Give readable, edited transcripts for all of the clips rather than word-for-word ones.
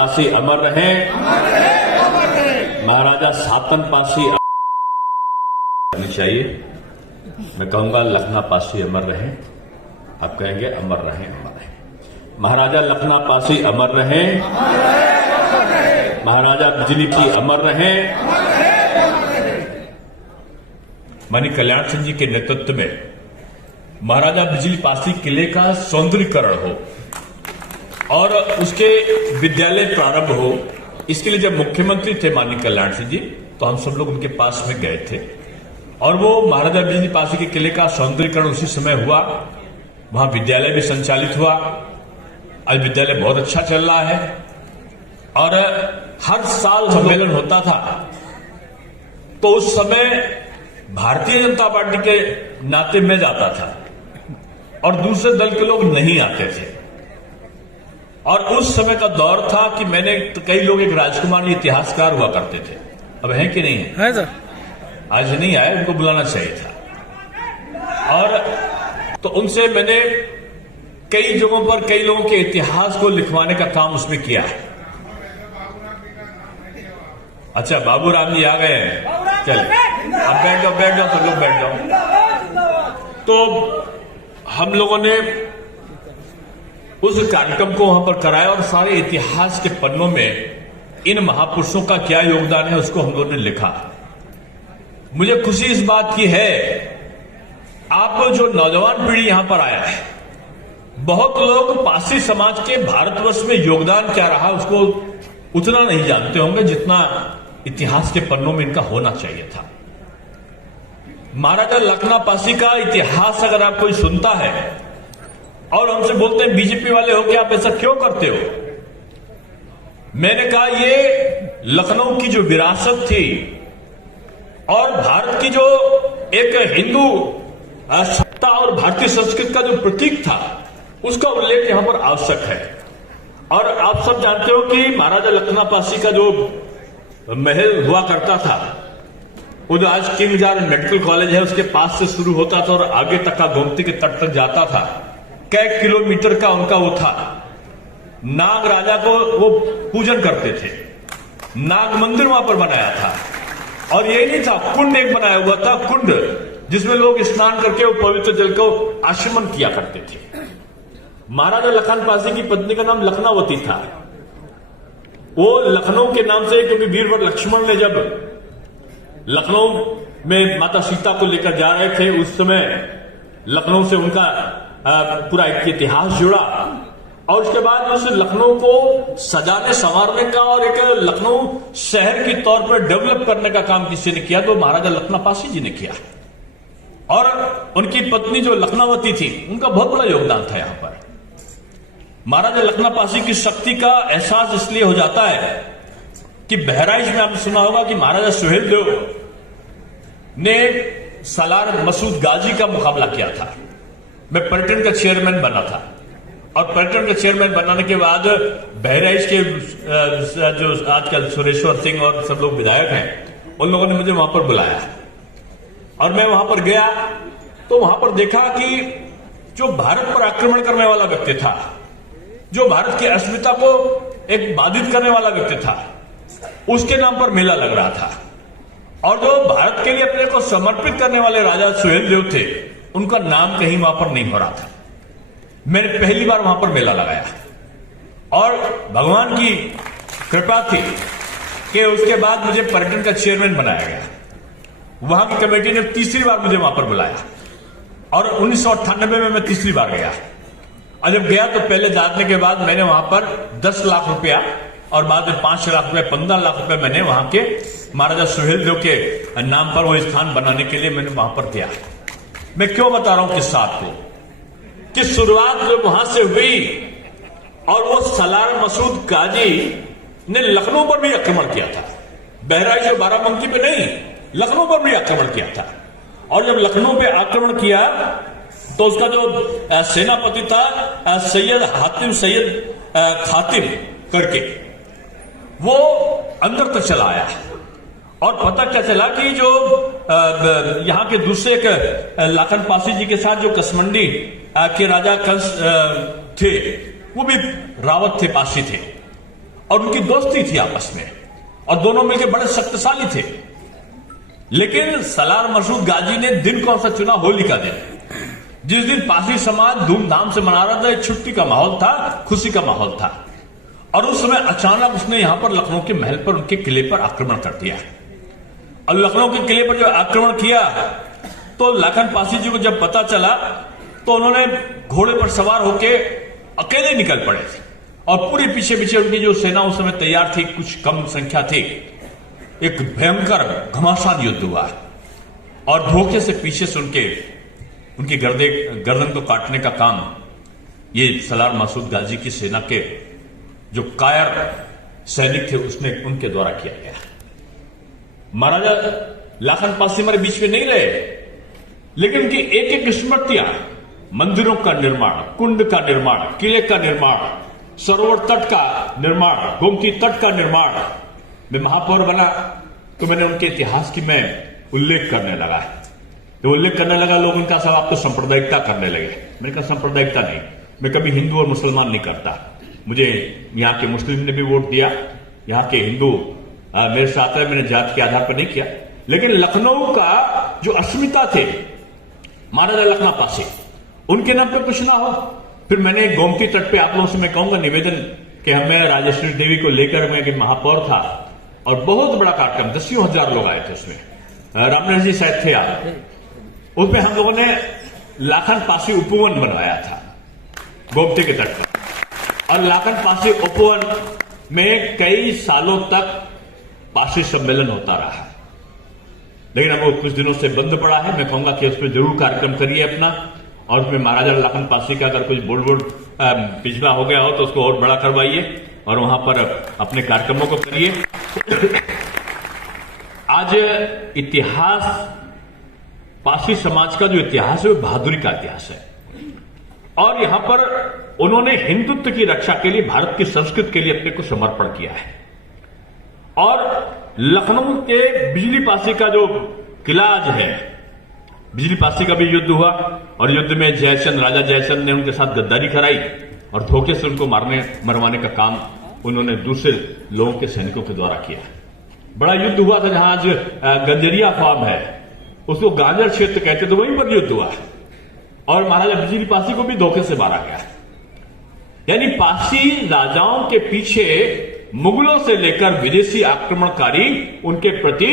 पासी अमर रहे, महाराजा सातन पासी होनी चाहिए। मैं कहूंगा लखना पासी अमर रहे, आप कहेंगे अमर रहे, अमर रहे। महाराजा लखना पासी अमर रहे, महाराजा बिजली की अमर रहे। माननीय कल्याण सिंह जी के नेतृत्व में महाराजा बिजली पासी किले का सौंदर्यीकरण हो और उसके विद्यालय प्रारंभ हो। इसके लिए जब मुख्यमंत्री थे माननीय कल्याण सिंह जी, तो हम सब लोग उनके पास में गए थे और वो महाराजा बिजली पासी के किले का सौंदर्यीकरण उसी समय हुआ। वहां विद्यालय भी संचालित हुआ। आज विद्यालय बहुत अच्छा चल रहा है और हर साल सम्मेलन होता था तो उस समय भारतीय जनता पार्टी के नाते में जाता था और दूसरे दल के लोग नहीं आते थे। और उस समय का दौर था कि मैंने कई लोग, एक राजकुमार इतिहासकार हुआ करते थे, अब हैं कि नहीं है सर? आज नहीं आए, उनको बुलाना चाहिए था। और तो उनसे मैंने कई जगहों पर कई लोगों के इतिहास को लिखवाने का काम उसमें किया है। अच्छा, बाबूराम जी आ गए हैं, चल अब बैठ जाओ तो लोग बैठ जाओ। तो हम लोगों ने उस कार्यक्रम को वहां पर कराया और सारे इतिहास के पन्नों में इन महापुरुषों का क्या योगदान है उसको हम लोगों ने लिखा। मुझे खुशी इस बात की है, आप जो नौजवान पीढ़ी यहां पर आया है, बहुत लोग पासी समाज के भारतवर्ष में योगदान क्या रहा उसको उतना नहीं जानते होंगे जितना इतिहास के पन्नों में इनका होना चाहिए था। महाराजा लखना पासी का इतिहास अगर आप कोई सुनता है और हमसे बोलते हैं बीजेपी वाले हो कि आप ऐसा क्यों करते हो, मैंने कहा ये लखनऊ की जो विरासत थी और भारत की जो एक हिंदू सत्ता और भारतीय संस्कृति का जो प्रतीक था उसका उल्लेख यहां पर आवश्यक है। और आप सब जानते हो कि महाराजा लखना पासी का जो महल हुआ करता था वो जो आज किंग जॉर्ज मेडिकल कॉलेज है उसके पास से शुरू होता था और आगे तक का गोमती के तट तक जाता था। कई किलोमीटर का उनका वो था। नाग राजा को वो पूजन करते थे, नाग मंदिर वहां पर बनाया था। और यही नहीं था, कुंड एक बनाया हुआ था, कुंड जिसमें लोग स्नान करके वो पवित्र जल को आचमन किया करते थे। महाराजा लखन पासी की पत्नी का नाम लखनावती था। वो लखनऊ के नाम से, क्योंकि वीरवर लक्ष्मण ने जब लखनऊ में माता सीता को लेकर जा रहे थे उस समय लखनऊ से उनका पूरा एक इतिहास जुड़ा और उसके बाद उस लखनऊ को सजाने संवारने का और एक लखनऊ शहर के तौर पर डेवलप करने का काम किसी ने किया तो महाराजा लखना पासी जी ने किया। और उनकी पत्नी जो लखनावती थी उनका बहुत बड़ा योगदान था यहां पर। महाराजा लखना पासी की शक्ति का एहसास इसलिए हो जाता है कि बहराइच में आपने सुना होगा कि महाराजा सुहेल देव ने सालार मसूद गाजी का मुकाबला किया था। मैं पर्यटन का चेयरमैन बना था और पर्यटन का चेयरमैन बनाने के बाद बहराइच के जो आजकल सुरेश्वर सिंह और सब लोग विधायक हैं उन लोगों ने मुझे वहां पर बुलाया और मैं वहां पर गया तो वहां पर देखा कि जो भारत पर आक्रमण करने वाला व्यक्ति था, जो भारत की अस्मिता को एक बाधित करने वाला व्यक्ति था, उसके नाम पर मेला लग रहा था। और जो भारत के लिए अपने को समर्पित करने वाले राजा सुहेल देव थे उनका नाम कहीं वहां पर नहीं हो रहा था। मैंने पहली बार वहां पर मेला लगाया और भगवान की कृपा थी कि उसके बाद मुझे पर्यटन का चेयरमैन बनाया गया। वहां की कमेटी ने तीसरी बार मुझे वहां पर बुलाया और 1998 में मैं तीसरी बार गया। और जब गया तो पहले जानने के बाद मैंने वहां पर 10 लाख रुपया और बाद में 5 लाख रुपए 15 लाख रुपए मैंने वहां के महाराजा सुहेल देव के नाम पर वो स्थान बनाने के लिए मैंने वहां पर दिया। मैं क्यों बता रहा हूं किस बात को कि शुरुआत जब वहां से हुई और वो सलार मसूद गाजी ने लखनऊ पर भी आक्रमण किया था, बहराइच और बाराबंकी पे नहीं, लखनऊ पर भी आक्रमण किया था। और जब लखनऊ पे आक्रमण किया तो उसका जो सेनापति था सैयद हातिम सैयद खातिम करके वो अंदर तक चला आया और पता क्या चला कि जो यहाँ के दूसरे लखन पासी जी के साथ जो कसमंडी के राजा कंस थे वो भी रावत थे, पासी थे। और उनकी दोस्ती थी आपस में, और दोनों मिलकर बड़े शक्तिशाली थे। लेकिन सलार मसूद गाजी ने दिन कौन सा चुना? होली का दिन, जिस दिन पारसी समाज धूमधाम से मना रहा था। एक छुट्टी का माहौल था, खुशी का माहौल था, और उस समय अचानक उसने यहां पर लखनऊ के महल पर, उनके किले पर आक्रमण कर दिया। और लखनऊ के किले पर जब आक्रमण किया तो लाखन पासी जी को जब पता चला तो उन्होंने घोड़े पर सवार होकर अकेले निकल पड़े थे, और पूरे पीछे पीछे उनकी जो सेना उस समय तैयार थी, कुछ कम संख्या थी। एक भयंकर घमासान युद्ध हुआ, और धोखे से पीछे से उनकी गर्दन को काटने का काम ये सलार मसूद गाजी की सेना के जो कायर सैनिक थे उनके द्वारा किया गया। महाराजा लाखन पासी हमारे बीच में नहीं रहे, लेकिन उनकी एक एक स्मृतियां, मंदिरों का निर्माण, कुंड का निर्माण, किले का निर्माण, सरोवर तट का निर्माण, गोमती तट का निर्माण। मैं महापौर बना तो मैंने उनके इतिहास की मैं उल्लेख करने लगा। तो उल्लेख करने लगा, लोग उनका सब आप तो सांप्रदायिकता करने लगे। मैंने कहा सांप्रदायिकता नहीं, मैं कभी हिंदू और मुसलमान नहीं करता। मुझे यहाँ के मुस्लिम ने भी वोट दिया, यहाँ के हिंदू मेरे साथ है, मैंने जात के आधार पर नहीं किया। लेकिन लखनऊ का जो अस्मिता थे महाराजा लखना पासी, उनके नाम पे कुछ ना हो। फिर मैंने गोमती तट पे आप लोगों से मैं कहूंगा निवेदन कि हमें राजेश्वरी देवी को लेकर मैं महापौर था, और बहुत बड़ा कार्यक्रम, 10,000 लोग आए थे उसमें, रामनाथ जी शायद थे आप। उसमें हम लोगों ने लाखन पासी उपवन बनवाया था गोमती के तट पर, और लाखन पासी उपवन में कई सालों तक पासी सम्मेलन होता रहा है। लेकिन अब वो कुछ दिनों से बंद पड़ा है। मैं कहूंगा कि उस पर जरूर कार्यक्रम करिए अपना, और उसमें महाराजा लाखन पासी का अगर कुछ बोर्ड पिछड़ा हो गया हो तो उसको और बड़ा करवाइए, और वहां पर अपने कार्यक्रमों को करिए। आज इतिहास, पासी समाज का जो इतिहास है वो बहादुरी का इतिहास है, और यहां पर उन्होंने हिंदुत्व की रक्षा के लिए, भारत की संस्कृति के लिए अपने को समर्पण किया है। और लखनऊ के बिजली पासी का जो किला आज है, बिजली पासी का भी युद्ध हुआ, और युद्ध में राजा जयचंद ने उनके साथ गद्दारी कराई, और धोखे से उनको मरवाने का काम उन्होंने दूसरे लोगों के सैनिकों के द्वारा किया। बड़ा युद्ध हुआ था, जहां आज गंजरिया फार्म है, उसको गांजर क्षेत्र कहते, तो वहीं पर युद्ध हुआ, और महाराजा बिजली पासी को भी धोखे से मारा गया। यानी पासी राजाओं के पीछे मुगलों से लेकर विदेशी आक्रमणकारी उनके प्रति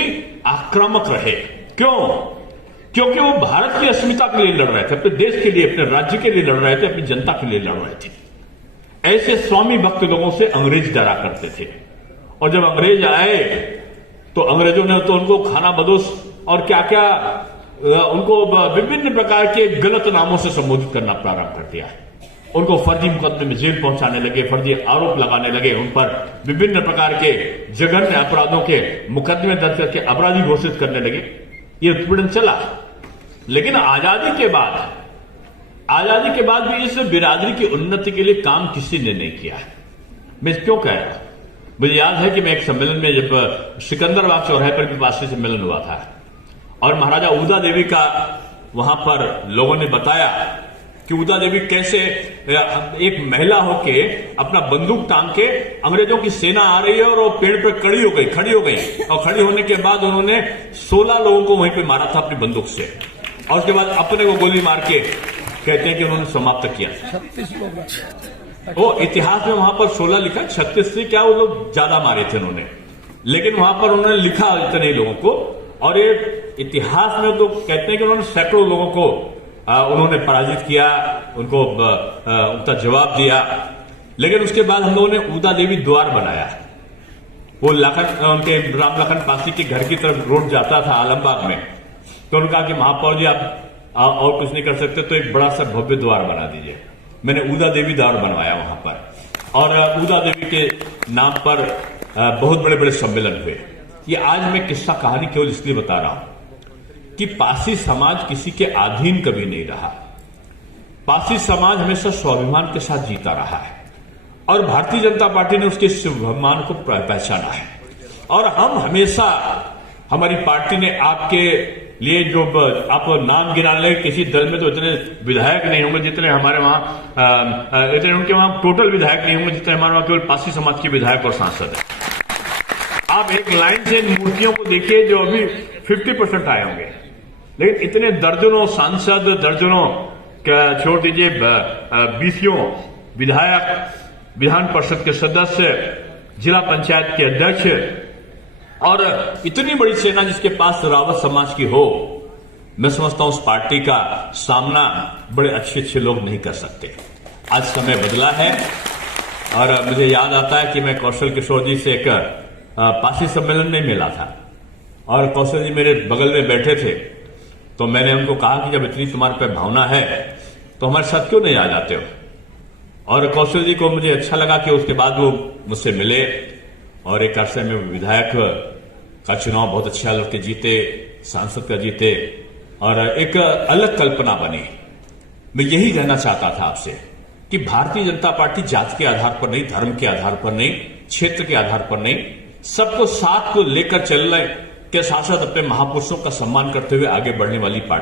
आक्रामक रहे। क्यों? क्योंकि वो भारत की अस्मिता के लिए लड़ रहे थे, अपने देश के लिए, अपने राज्य के लिए लड़ रहे थे, अपनी जनता के लिए लड़ रहे थे। ऐसे स्वामी भक्त लोगों से अंग्रेज डरा करते थे, और जब अंग्रेज आए तो अंग्रेजों ने तो उनको खाना बदोश और क्या क्या उनको विभिन्न प्रकार के गलत नामों से संबोधित करना प्रारंभ कर दिया। उनको फर्जी मुकदमे में जेल पहुंचाने लगे, फर्जी आरोप लगाने लगे, उन पर विभिन्न प्रकार के जघन्य अपराधों के मुकदमे दर्ज करके अपराधी घोषित करने लगे। ये उत्पीड़न चला। लेकिन आजादी के बाद भी इस बिरादरी की उन्नति के लिए काम किसी ने नहीं किया। मैं क्यों कह रहा हूं? मुझे याद है कि मैं एक सम्मेलन में, जब सिकंदराबाद चौराहे पर भी पासी सम्मेलन हुआ था, और महाराजा उदा देवी का वहां पर लोगों ने बताया कि उदा देवी कैसे एक महिला होके अपना बंदूक टांग के, अंग्रेजों की सेना आ रही है और वो पेड़ पर खड़ी हो गई, और खड़ी होने के बाद उन्होंने 16 लोगों को वहीं पे मारा था अपनी बंदूक से, और उसके बाद अपने को गोली मार के कहते हैं कि उन्होंने समाप्त किया। 36 लोग, वो इतिहास में वहां पर 16 लिखा, 36 से क्या वो लोग ज्यादा मारे थे उन्होंने, लेकिन वहां पर उन्होंने लिखा इतने लोगों को। और ये इतिहास में तो कहते हैं कि उन्होंने सैकड़ों लोगों को उन्होंने पराजित किया, उनको उनका जवाब दिया। लेकिन उसके बाद हम लोगों ने उदा देवी द्वार बनाया। वो उनके राम लखन पासी के घर की तरफ रोड जाता था आलमबाग में, तो उन्होंने कहा कि महापौर जी आप और कुछ नहीं कर सकते तो एक बड़ा सा भव्य द्वार बना दीजिए। मैंने उदा देवी द्वार बनवाया वहां पर, और उदा देवी के नाम पर बहुत बड़े बड़े सम्मेलन हुए। ये आज मैं किस्सा कहानी केवल इसलिए बता रहा हूं कि पासी समाज किसी के अधीन कभी नहीं रहा। पासी समाज हमेशा स्वाभिमान के साथ जीता रहा है, और भारतीय जनता पार्टी ने उसके स्वाभिमान को पहचाना है। और हम हमेशा, हमारी पार्टी ने आपके लिए जो आप नाम गिना ले, किसी दल में तो इतने विधायक नहीं होंगे जितने हमारे वहां, इतने उनके वहां टोटल विधायक नहीं होंगे जितने हमारे वहां केवल पासी समाज के विधायक और सांसद है। आप एक लाइन से इन मूर्तियों को देखिए जो अभी 50% आए होंगे, लेकिन इतने दर्जनों सांसद, दर्जनों छोड़ दीजिए 20 विधायक, विधान परिषद के सदस्य, जिला पंचायत के अध्यक्ष और इतनी बड़ी सेना जिसके पास रावत समाज की हो, मैं समझता हूं उस पार्टी का सामना बड़े अच्छे अच्छे लोग नहीं कर सकते। आज समय बदला है और मुझे याद आता है कि मैं कौशल किशोर जी से एक पासी सम्मेलन में मिला था और कौशल जी मेरे बगल में बैठे थे, तो मैंने उनको कहा कि जब इतनी तुम्हारे पे भावना है तो हमारे साथ क्यों नहीं आ जाते हो। और कौशल जी को मुझे अच्छा लगा कि उसके बाद वो मुझसे मिले और एक अरसे में विधायक का चुनाव बहुत अच्छा लड़के जीते, सांसद का जीते और एक अलग कल्पना बनी। मैं यही कहना चाहता था आपसे कि भारतीय जनता पार्टी जात के आधार पर नहीं, धर्म के आधार पर नहीं, क्षेत्र के आधार पर नहीं, सबको साथ को लेकर चलने के साथ साथ अपने महापुरुषों का सम्मान करते हुए आगे बढ़ने वाली पार्टी